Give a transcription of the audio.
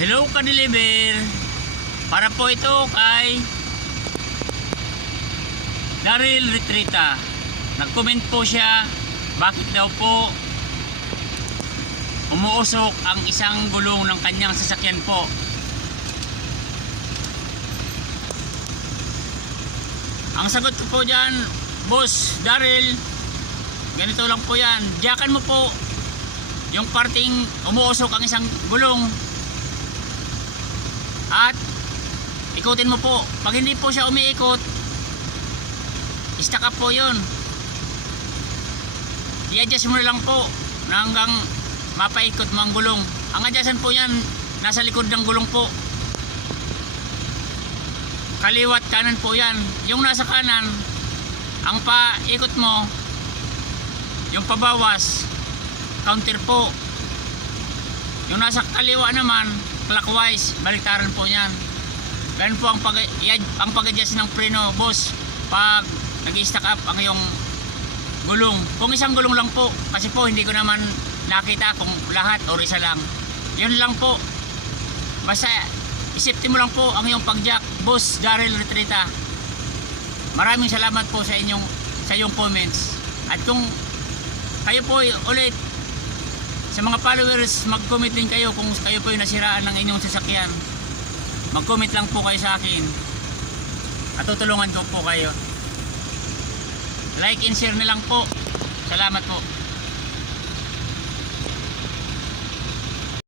Hello ka-deliver. Para po ito kay Daryl Retrita. Nag-comment po siya bakit daw po umuusok ang isang gulong ng kanyang sasakyan po. Ang sagot ko po dyan, Boss Daryl, ganito lang po yan. Diyakan mo po yung parting umuusok ang isang gulong at ikutin mo po. Pag hindi po siya umiikot, stack up po yun. I-adjust mo lang po na hanggang mapaikot mo ang gulong. Ang adjustan po yan, nasa likod ng gulong po. Kaliwat kanan po yan. Yung nasa kanan, ang paikot mo, yung pabawas, counter po. Yung nasa kaliwa naman, clockwise, baliktaran po yan. Ganun po ang pag ang pag-adjust ng preno, boss. Pag nag-stack up ang iyong gulong. Kung isang gulong lang po, kasi po hindi ko naman nakita kung lahat or isa lang. Yun lang po. Basta isipin mo lang po ang iyong pag-jack, boss Daryl Retrita. Maraming salamat po sa inyong sa iyong comments. At kung kayo po ulit sa mga followers, mag-comment din kayo kung kayo po yung nasiraan ng inyong sasakyan. Mag-comment lang po kayo sa akin. At tutulungan ko po kayo. Like and share na lang po. Salamat po.